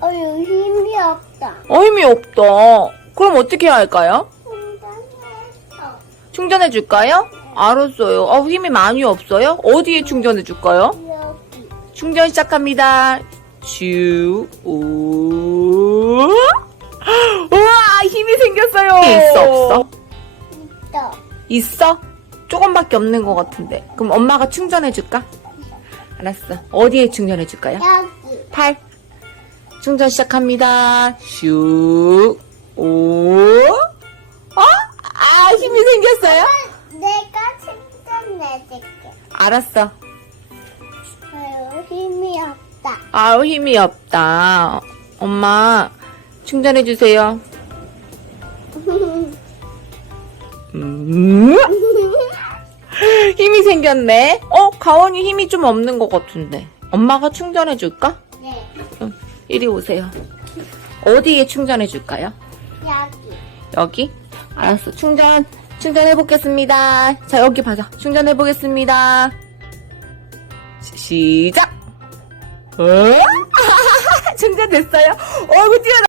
어, 여기 힘이 없다. 어, 힘이 없다. 그럼 어떻게 해야 할까요? 충전했어. 충전해 줄까요? 알았어요. 어, 힘이 많이 없어요? 어디에 충전해 줄까요? 여기. 충전 시작합니다. 슈, 오. 우와, 힘이 생겼어요. 있어, 없어? 있다. 있어? 조금밖에 없는 것 같은데. 그럼 엄마가 충전해 줄까? 알았어. 어디에 충전해 줄까요? 여기. 팔. 충전 시작합니다. 슈, 오. 어? 아, 힘이 생겼어요? 내가 충전해줄게. 알았어. 아유, 힘이 없다. 아우, 힘이 없다. 엄마, 충전해 주세요. 음, 힘이 생겼네. 어, 가원이 힘이 좀 없는 것 같은데. 엄마가 충전해 줄까? 네. 응, 이리 오세요. 어디에 충전해 줄까요? 여기. 여기? 알았어. 충전, 충전해 보겠습니다. 자, 여기 봐서 충전해 보겠습니다. 시- 시작! 어? 충전됐어요? 어이구, 뛰어나!